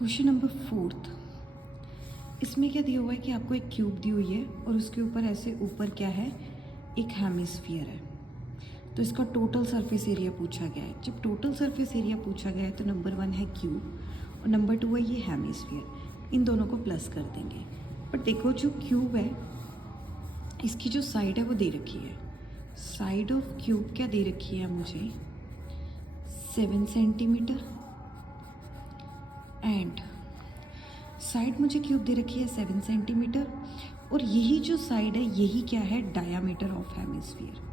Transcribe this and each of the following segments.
Question number 4। इसमें क्या दिया हुआ है कि आपको एक क्यूब दी हुई है और उसके ऊपर ऐसे ऊपर क्या है, एक हेमिस्फीयर है। तो इसका टोटल सरफेस एरिया पूछा गया है। जब टोटल सरफेस एरिया पूछा गया है तो नंबर 1 है क्यूब और नंबर 2 है ये हेमिस्फीयर। इन दोनों को प्लस कर देंगे। बट देखो जो क्यूब है इसकी जो साइड है वो दे रखी है। साइड ऑफ क्यूब क्या दे रखी है मुझे, 7 सेंटीमीटर। एंड साइड मुझे क्यूब दे रखी है 7 सेंटीमीटर और यही जो साइड है यही क्या है, diameter of hemisphere.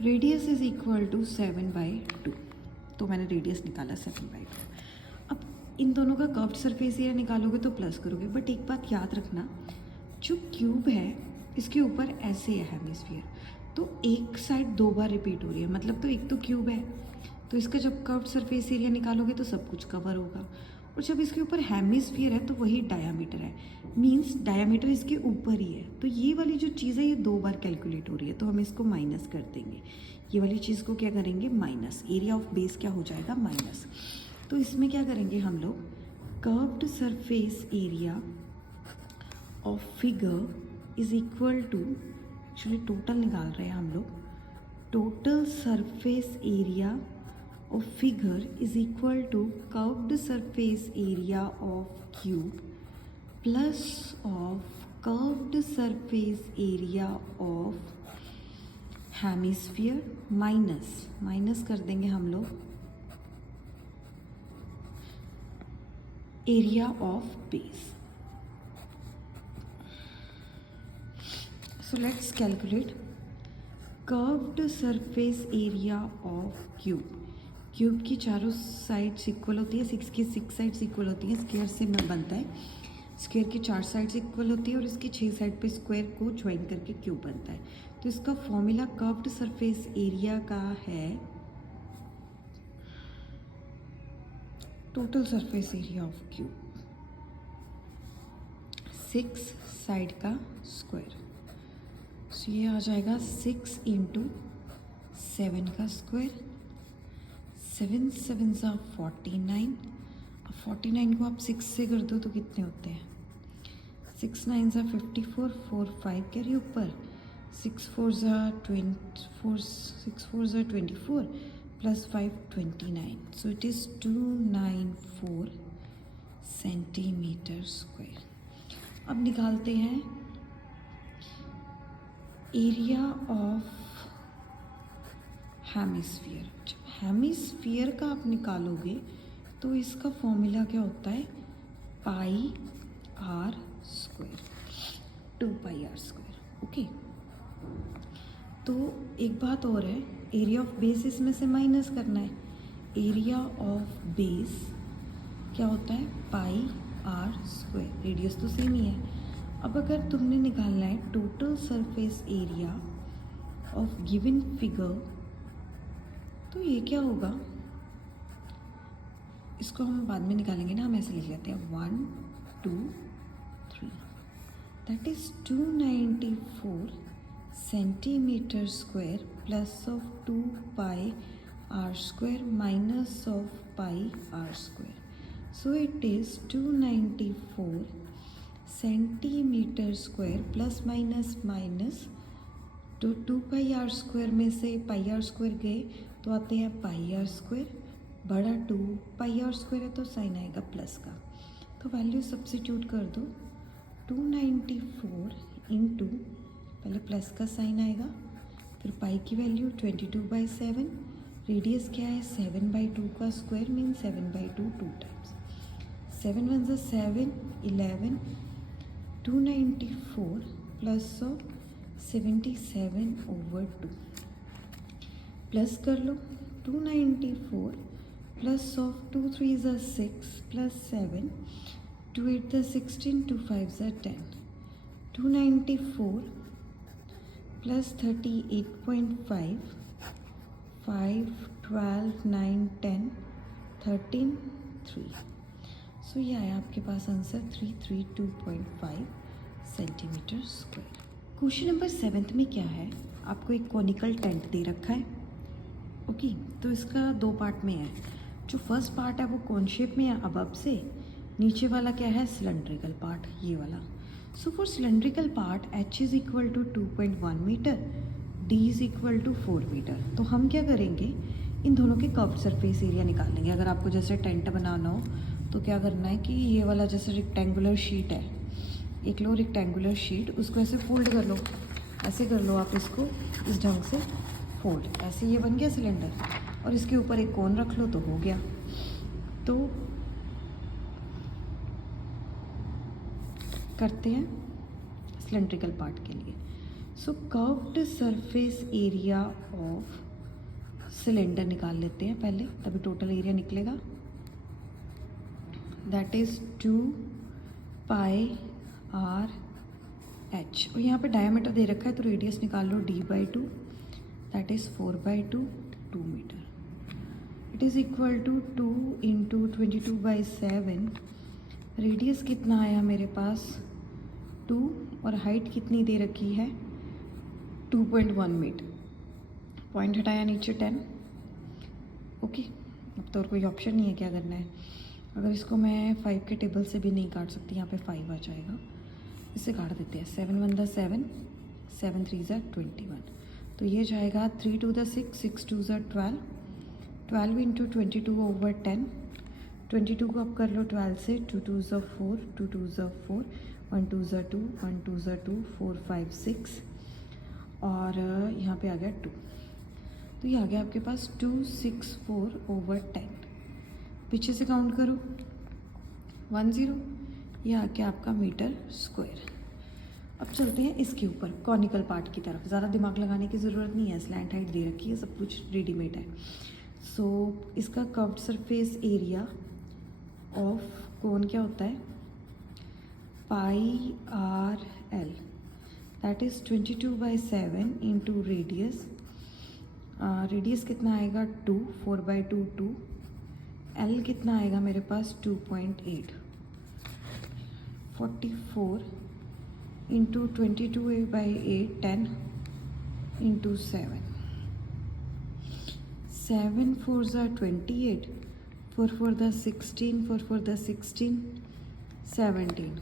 Radius is equal to 7/2। तो मैंने रेडियस निकाला 7/2। अब इन दोनों का कर्व्ड सरफेस एरिया निकालोगे तो प्लस करोगे। बट एक बात याद रखना, जो क्यूब है इसके ऊपर ऐसे है हेमिस्फीयर, तो एक साइड 2 बार रिपीट हो रही है, मतलब तो एक तो क्यूब है तो इसका जब कर्व्ड सरफेस एरिया निकालोगे तो सब कुछ कवर होगा। और जब इसके ऊपर हेमिस्फीयर है तो वही डायामीटर है, मींस डायामीटर इसके ऊपर ही है। तो ये वाली जो चीज़ है ये 2 बार कैलकुलेट हो रही है, तो हम इसको माइनस कर देंगे। ये वाली चीज़ को क्या करेंगे, माइनस। एरिया ऑफ बेस क्या हो जाएगा, माइनस। तो इसमें क्या करेंगे हम लोग, curved surface area of figure is equal to, actually total निकाल रहे हैं हम लोग, total surface area of figure is equal to curved surface area of cube plus of curved surface area of hemisphere minus कर देंगे हम लोग area of base. So let's calculate curved surface area of cube। Cube की चारों sides equal होती है, 6 की 6 sides equal होती हैं, स्क्वायर से बनता है। स्क्वायर की 4 साइड्स इक्वल होती है और इसकी 6 साइड पे स्क्वायर को ज्वाइन करके क्यूब बनता है। तो इसका फॉर्मूला कर्व्ड सरफेस एरिया का है total surface area of cube 6 side का स्क्वायर। सो ये आ जाएगा 6 × 7 का स्क्वायर। 7 7 49। अब 49 को आप 6 से कर दो तो कितने होते हैं, 6 9 54, 4 5 कैरी ऊपर, 6 4 24, 6 4 24 plus 5 29। So it is 294 centimetre square. अब निकालते हैं एरिया ऑफ हेमिस्फीयर। जब हेमिस्फीयर का आप निकालोगे तो इसका फॉर्मूला क्या होता है, pi r square, 2πr²। Okay, तो एक बात और है, एरिया ऑफ बेस इसमें से माइनस करना है। एरिया ऑफ बेस क्या होता है, पाई आर स्क्वायर। रेडियस तो सेम ही है। अब अगर तुमने निकालना है total surface area of given figure तो ये क्या होगा, इसको हम बाद में निकालेंगे ना, हम ऐसे लिख लेते हैं 1 2 3, that is 294 centimetre square plus of 2πr² minus of πr²। So it is 294 centimetre square plus minus minus, तो 2πr² में से πr² गए तो आते हैं πr², बड़ा 2 πr² है तो साइन आएगा प्लस का। तो वैल्यू सब्सिट्यूट कर दो, 294 इंटू, पहले प्लस का साइन आएगा, फिर पाई की वैल्यू 22/7, रेडियस क्या है 7/2 का square mean 7/2 2 times, 7 1 7 11, 294 plus of 77/2 plus कर लो, 294 plus of 2 3 6 plus 7, 2 8 16, 2 5 10, 294 plus 38.5, 5 12 9 10 13 3। So ये आया आपके पास answer 332.5 centimetre square. Question number 7 में क्या है, आपको एक कॉनिकल टेंट दे रखा है। ओके, तो इसका 2 पार्ट में है। जो फर्स्ट पार्ट है वो कॉन शेप में है अबब से, नीचे वाला क्या है सिलेंड्रिकल पार्ट, ये वाला। So for cylindrical part h is equal to 2.1 metre, d is equal to 4 metre. तो हम क्या करेंगे, इन दोनों के कर्व्ड सरफेस एरिया निकाल लेंगे। अगर आपको जैसे टेंट बनाना हो तो क्या करना है कि ये वाला जैसे रेक्टेंगुलर शीट है, एक लो रेक्टेंगुलर शीट, उसको ऐसे फोल्ड कर लो, ऐसे कर लो आप इसको इस ढंग से फोल्ड, ऐसे ये बन गया सिलेंडर, और इसके ऊपर एक कोन रख लो तो हो गया। तो करते हैं सिलेंड्रिकल पार्ट के लिए। So curved surface area of cylinder निकाल लेते हैं पहले, तभी टोटल एरिया निकलेगा। That is 2 pi r h, और यहाँ पे डायमीटर दे रखा है तो रेडियस निकाल लो d/2, that is 4/2, 2 metre. It is equal to 2 into 22/7। Radius कितना आया मेरे पास 2, और हाइट कितनी दे रखी है 2.1 मीटर। पॉइंट हटाया नीचे 10। ओके, अब तो और कोई ऑप्शन नहीं है क्या करना है। अगर इसको मैं 5 के टेबल से भी नहीं काट सकती, यहाँ पे 5 आ जाएगा, इससे काट देते हैं। 7 1 ज़ा 7, 7 3 ज़ा 21, तो ये जाएगा 3 2 ज़ा 6, 6 2 ज़ा 12, 12 इंटू 22/10। 22 को अब कर लो 12 से, 2 2 ज़ा 4, 2 2 ज़ा 4, 1 2 ज़ा 2, 1 2 ज़ा 2, 4 5 6, और यहाँ पे आ गया 2, तो ये आ गया आपके पास 264/10। पीछे से काउंट करो 10, ये आ गया आपका मीटर स्क्वायर। अब चलते हैं इसके ऊपर कॉनिकल पार्ट की तरफ। ज़्यादा दिमाग लगाने की ज़रूरत नहीं है, स्लैंट हाइट दे रखी है, सब कुछ रेडीमेड है। सो इसका curved surface area of cone क्या होता है, pi r l, that is 22/7 into radius. Radius कितना आएगा 2, 4/2 2, एल कितना आएगा मेरे पास 2.8, 44 इंटू 22/8, 10 इंटू 7, 7 4 ज़ा 28, 4 4 ज़ा 16, 4 4 ज़ा 16, 17।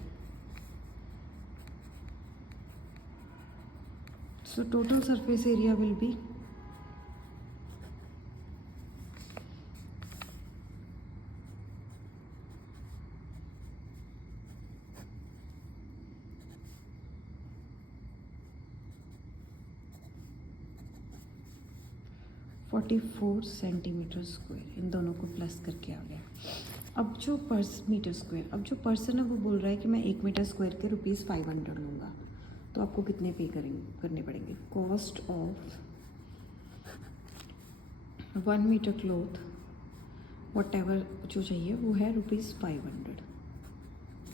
So total surface area will be 44 centimetre square. इन दोनों को प्लस करके आ गया। अब जो मीटर स्क्वायर, अब जो पर्सन है वो बोल रहा है कि मैं 1 मीटर स्क्वायर के ₹500 लूँगा, तो आपको कितने पे करने पड़ेंगे। Cost of 1 metre cloth whatever जो चाहिए वो है ₹500।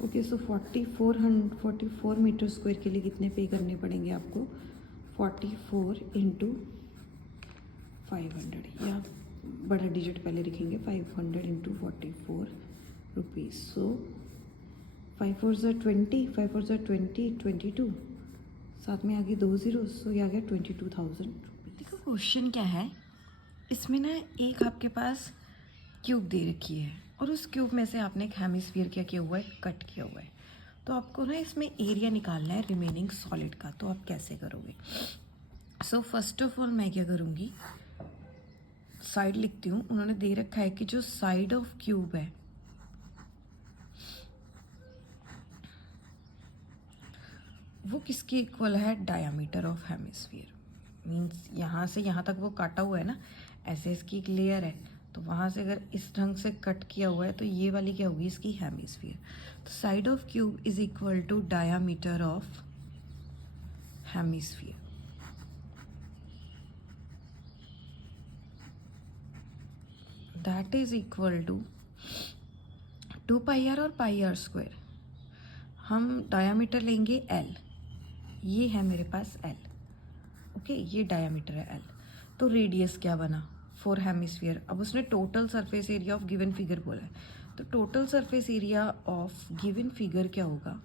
ओके, सो 44 मीटर स्क्वायर के लिए कितने पे करने पड़ेंगे आपको, 44 इंटू 500, या बड़ा डिजिट पहले लिखेंगे, 500 इंटू 44 रुपीज़। सो 5 4 ज़ा 20, 5 4 ज़ा 20, 22, साथ में आगे 2 ज़ीरो, सो ये आ गया 22,000 रुपीज़। देखो क्वेश्चन क्या है, इसमें ना एक आपके पास क्यूब दे रखी है, और उस क्यूब में से आपने एक हेमिस्फीयर क्या किया हुआ है, कट किया हुआ है। तो आपको ना इसमें एरिया निकालना है रिमेनिंग सॉलिड का, तो आप कैसे करोगे। सो फर्स्ट ऑफ ऑल मैं क्या करूँगी, साइड लिखती हूँ। उन्होंने दे रखा है कि जो साइड ऑफ क्यूब है वो किसके इक्वल है, डायामीटर ऑफ हेमिस्फीयर। मीन्स यहाँ से यहाँ तक वो काटा हुआ है ना, ऐसे इसकी एक लेयर है, तो वहाँ से अगर इस ढंग से कट किया हुआ है तो ये वाली क्या होगी, इसकी हेमिस्फीयर। तो side of cube is equal to diameter of hemisphere. That is equal to 2 pi r और पाई आर स्क्वायर। हम डायामीटर लेंगे L, ये है मेरे पास L। ओके, ये डायामीटर है L। तो रेडियस क्या बना, 4 हेमिस्फीयर। अब उसने total surface area of given figure बोला है, तो total surface area of given figure क्या होगा,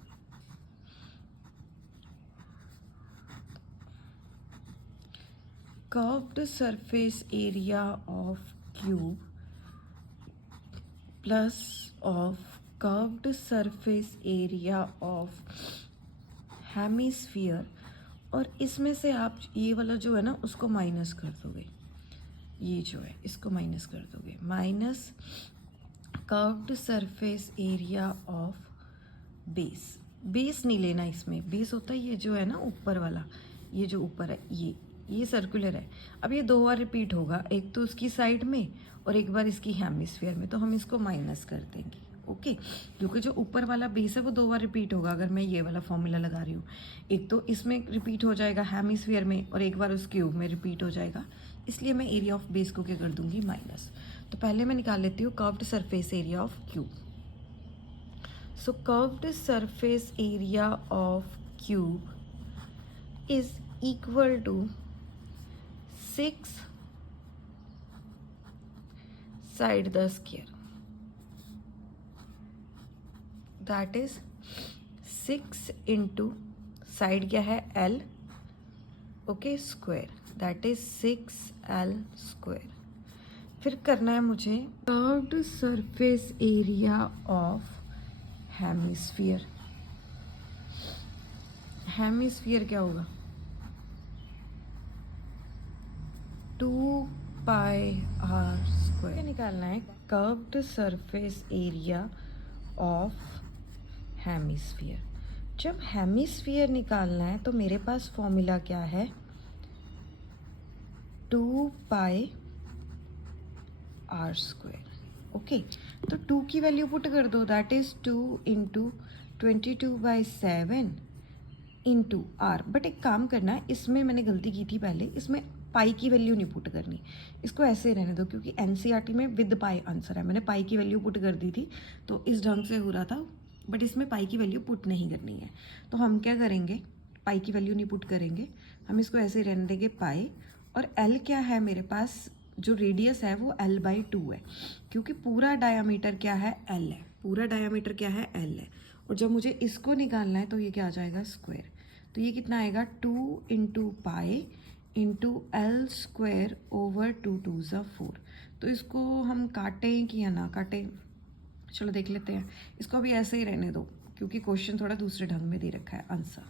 curved surface area of cube plus of curved surface area of hemisphere, और इसमें से आप ये वाला जो है ना उसको माइनस कर दोगे, ये जो है इसको माइनस कर दोगे, minus curved surface area of base. Base नहीं लेना, इसमें बेस होता है ये जो है ना ऊपर वाला, ये जो ऊपर है ये सर्कुलर है। अब ये 2 बार रिपीट होगा, एक तो उसकी साइड में और एक बार इसकी हेमिस्फीयर में, तो हम इसको माइनस कर देंगे। ओके, क्योंकि जो ऊपर वाला बेस है वो 2 बार रिपीट होगा अगर मैं ये वाला फॉर्मूला लगा रही हूँ। एक तो इसमें रिपीट हो जाएगा हेमिस्फीयर में और एक बार उस क्यूब में रिपीट हो जाएगा, इसलिए मैं एरिया ऑफ बेस को क्या कर दूंगी, माइनस। तो पहले मैं निकाल लेती हूँ curved surface area of cube. So curved surface area of cube is equal to 6 side the square, that is 6 into side क्या है L, okay, square, that is 6L square. फिर करना है मुझे curved surface area of hemisphere. Hemisphere क्या होगा, 2πr square निकालना है। Curved surface area of hemisphere, जब हेमिस्फीयर निकालना है तो मेरे पास फॉर्मूला क्या है, 2πr स्क्वायर। ओके, तो 2 की वैल्यू पुट कर दो, that is 2 into 22/7 into r. But एक काम करना, इसमें मैंने गलती की थी पहले, इसमें पाई की वैल्यू नहीं पुट करनी, इसको ऐसे रहने दो, क्योंकि एनसीईआरटी में विद पाई आंसर है। मैंने पाई की वैल्यू पुट कर दी थी तो इस ढंग से हो रहा था, बट इसमें पाई की वैल्यू पुट नहीं करनी है। तो हम क्या करेंगे, पाई की वैल्यू नहीं पुट करेंगे, हम इसको ऐसे रहने देंगे पाई। और एल क्या है मेरे पास, जो रेडियस है वो L/2 है, क्योंकि पूरा डायामीटर क्या है, L है, पूरा डायामीटर क्या है, L है। और जब मुझे इसको निकालना है तो ये क्या आ जाएगा, स्क्वायर। तो ये कितना आएगा, 2 into pi into L square over 2 2 ज़ा 4। तो इसको हम काटें कि या ना काटें, चलो देख लेते हैं। इसको भी ऐसे ही रहने दो, क्योंकि क्वेश्चन थोड़ा दूसरे ढंग में दे रखा है आंसर।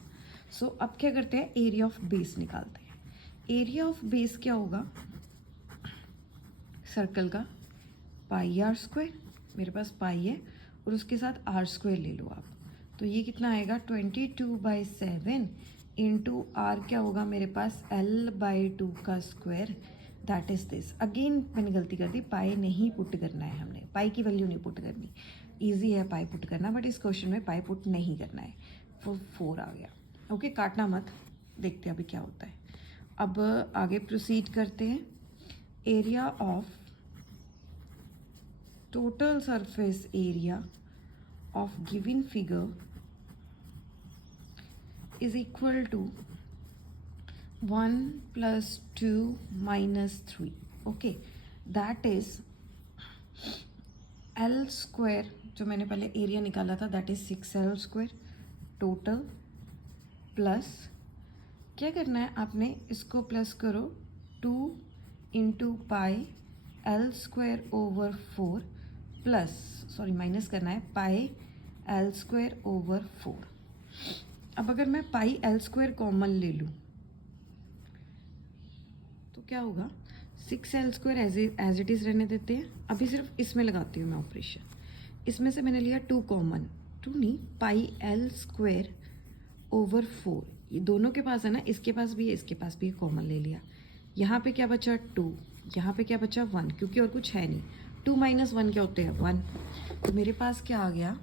सो अब क्या करते हैं, एरिया ऑफ बेस निकालते हैं। एरिया ऑफ बेस क्या होगा, सर्कल का πr स्क्वायर, मेरे पास पाई है और उसके साथ r स्क्वायर ले लो आप, तो ये कितना आएगा, 22/7 इंटू आर क्या होगा मेरे पास, L/2 का square, that is this. Again मैंने गलती कर दी, पाई नहीं पुट करना है, हमने पाई की वैल्यू नहीं पुट करनी। इजी है पाई पुट करना, बट इस क्वेश्चन में पाई पुट नहीं करना है। 4 आ गया। ओके, काटना मत, देखते हैं अभी क्या होता है। अब आगे प्रोसीड करते हैं। Area of total surface area of given figure is equal to 1 plus 2 minus 3. Okay, that is L square, जो मैंने पहले एरिया निकाला था, that is 6L square total, plus क्या करना है आपने, इसको प्लस करो 2 into pi L square over 4 plus, sorry minus करना है, पाई L स्क्वायर ओवर 4। अब अगर मैं पाई L स्क्वायर कॉमन ले लूँ तो क्या होगा, 6L square as it is रहने देते हैं। अभी सिर्फ इसमें लगाती हूँ मैं ऑपरेशन, इसमें से मैंने लिया 2 कॉमन, 2 नहीं, पाई L स्क्वायर ओवर 4, ये दोनों के पास है ना, इसके पास भी है इसके पास भी, कॉमन ले लिया। यहाँ पे क्या बचा, 2, यहाँ पे क्या बचा, 1, क्योंकि और कुछ है नहीं। 2 माइनस 1 क्या होते हैं, 1। तो मेरे पास क्या आ गया,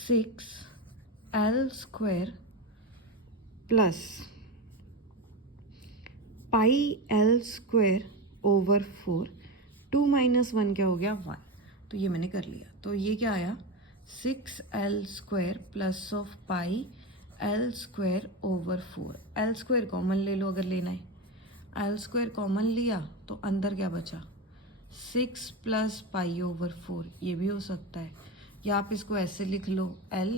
6L square plus pi L square over 4, 2 minus 1 क्या हो गया, 1। तो ये मैंने कर लिया, तो ये क्या आया, 6L square plus of pi L square over 4। L square common ले लो अगर लेना है, L स्क्वायर कॉमन लिया तो अंदर क्या बचा, 6 प्लस पाई ओवर 4, ये भी हो सकता है, या आप इसको ऐसे लिख लो, L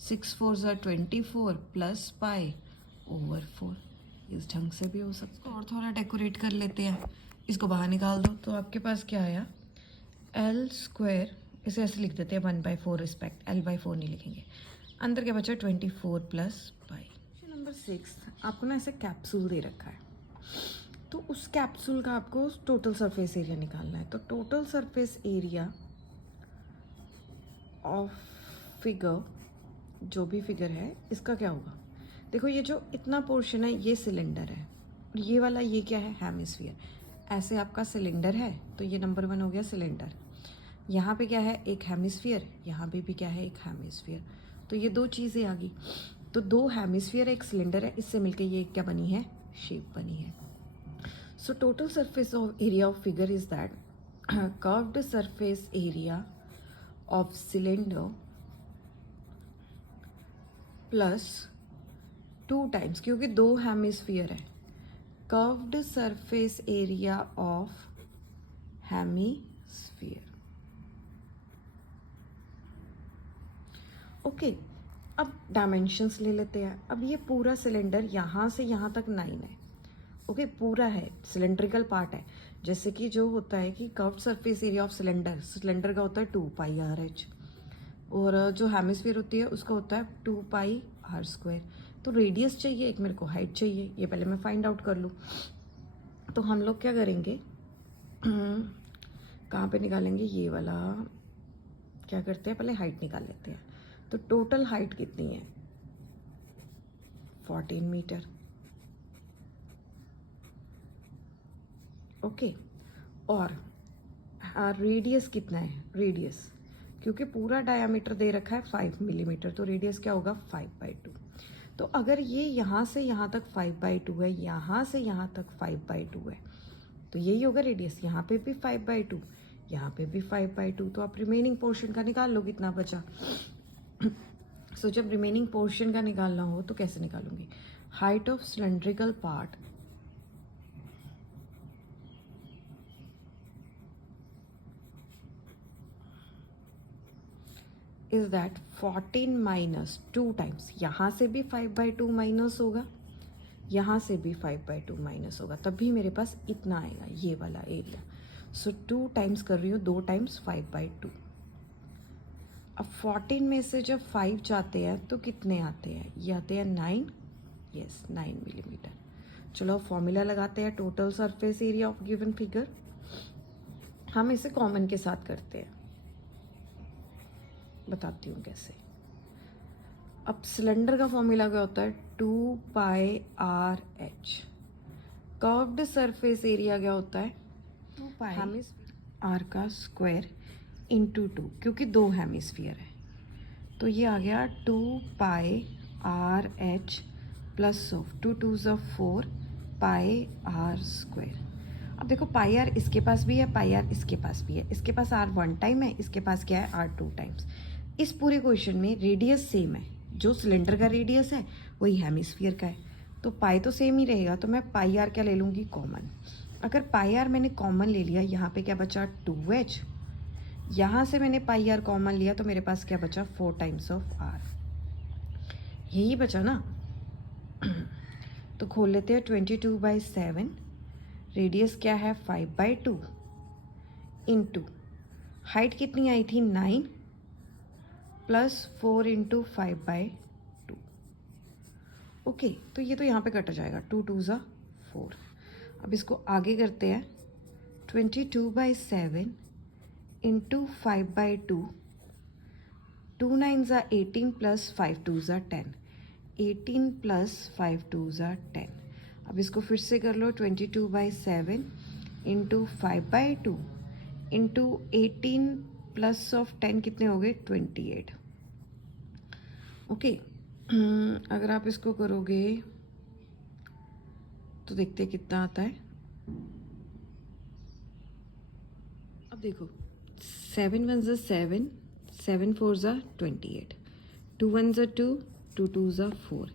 6 4 ज़ा 24 प्लस पाई ओवर 4, इस ढंग से भी हो सकता है। और थोड़ा डेकोरेट कर लेते हैं, इसको बाहर निकाल दो तो आपके पास क्या आया, एल स्क्वायर, इसे ऐसे लिख देते हैं 1/4 रिस्पेक्ट, L/4 नहीं लिखेंगे। अंदर क्या बचा 24 प्लस पाई। क्वेश्चन नंबर 6, आपको ना ऐसे कैप्सूल दे रखा है, तो उस कैप्सूल का आपको टोटल सरफेस एरिया निकालना है। तो total surface area of figure, जो भी फिगर है इसका क्या होगा, देखो ये जो इतना पोर्शन है ये सिलेंडर है, और ये वाला ये क्या है, हेमिस्फीयर। ऐसे आपका सिलेंडर है तो ये नंबर 1 हो गया सिलेंडर। यहाँ पे क्या है, एक हेमिस्फीयर, यहाँ पे भी क्या है, एक हेमिस्फीयर। तो ये दो चीज़ें आ गई, तो दो हेमिस्फीयर एक सिलेंडर है, इससे मिलके ये क्या बनी है, शेप बनी है। So total surface of area of figure is that curved surface area of cylinder plus 2 times, क्योंकि दो हेमिस्फीयर है, curved surface area of hemisphere. Okay, अब डायमेंशंस ले लेते हैं। अब ये पूरा सिलेंडर यहाँ से यहाँ तक 9 है। ओके, पूरा है, सिलेंड्रिकल पार्ट है। जैसे कि जो होता है कि curved surface area of cylinder का होता है 2πr/h, और जो हेमिस्फीयर होती है उसका होता है 2πr²। तो रेडियस चाहिए, एक मेरे को हाइट चाहिए, ये पहले मैं फाइंड आउट कर लूँ। तो हम लोग क्या करेंगे, कहाँ पे निकालेंगे, ये वाला क्या करते हैं, पहले हाइट निकाल लेते हैं। तो टोटल हाइट कितनी है, 14 मीटर। ओके, और रेडियस कितना है, रेडियस क्योंकि पूरा डायामीटर दे रखा है 5 मिलीमीटर, तो रेडियस क्या होगा 5/2। तो अगर ये यहाँ से यहाँ तक 5/2 है, यहाँ से यहाँ तक 5/2 है, तो यही होगा रेडियस। यहाँ पे भी 5/2, यहाँ पे भी 5/2। तो आप रिमेनिंग पोर्शन का निकाल लो कितना बचा। सो जब रिमेनिंग पोर्शन का निकालना हो तो कैसे निकालूंगी, height of cylindrical part is that 14 minus 2 times, यहाँ से भी 5/2 माइनस होगा, यहाँ से भी 5/2 माइनस होगा, तब भी मेरे पास इतना आएगा, ये वाला एरिया। सो 2 टाइम्स कर रही हूँ, 2 टाइम्स 5/2। अब 14 में से जब 5 जाते हैं तो कितने आते हैं, ये आते हैं 9, यस 9 मिलीमीटर। चलो फॉर्मूला लगाते हैं, total surface area of given figure. हम इसे कॉमन के साथ करते हैं, बताती हूँ कैसे। अब सिलेंडर का फॉर्मूला क्या होता है, 2πr/h। कर्व्ड सरफेस एरिया क्या होता है, 2π r का स्क्वायर इंटू 2, क्योंकि दो हेमिस्फीयर है। तो ये आ गया 2πr/h plus of 2 2s 4 πr²। अब देखो पाई आर इसके पास भी है, पाई आर इसके पास भी है, इसके पास r 1 टाइम है, इसके पास क्या है, r 2 टाइम्स। इस पूरे क्वेश्चन में रेडियस सेम है, जो सिलेंडर का रेडियस है वही हेमिस्फीयर का है, तो पाई तो सेम ही रहेगा। तो मैं पाई आर क्या ले लूँगी, कॉमन। अगर पाई आर मैंने कॉमन ले लिया, यहाँ पे क्या बचा 2h, यहाँ से मैंने पाई आर कॉमन लिया तो मेरे पास क्या बचा 4 टाइम्स ऑफ r, यही बचा ना। तो खोल लेते हैं 22/7, रेडियस क्या है 5/2 इंटू हाइट कितनी आई थी 9 प्लस 4 इंटू 5/2। ओके, तो ये तो यहाँ पे कट जाएगा, 2 2s 4। अब इसको आगे करते हैं, 22/7 into 5/2, 2 9s 18 plus 5 2s 10, 18 plus 5 2s 10। अब इसको फिर से कर लो, 22/7 इंटू 5/2 इंटू 18 प्लस ऑफ 10 कितने हो गए 28। ओके, अगर आप इसको करोगे तो देखते हैं कितना आता है। अब देखो 7 1s 7, 7 4s 28, 2 1s 2, 2 2s 4,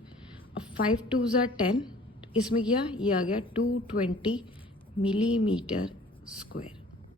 अब 5 2s 10, इसमें क्या ये आ गया 220 मिलीमीटर स्क्वायर।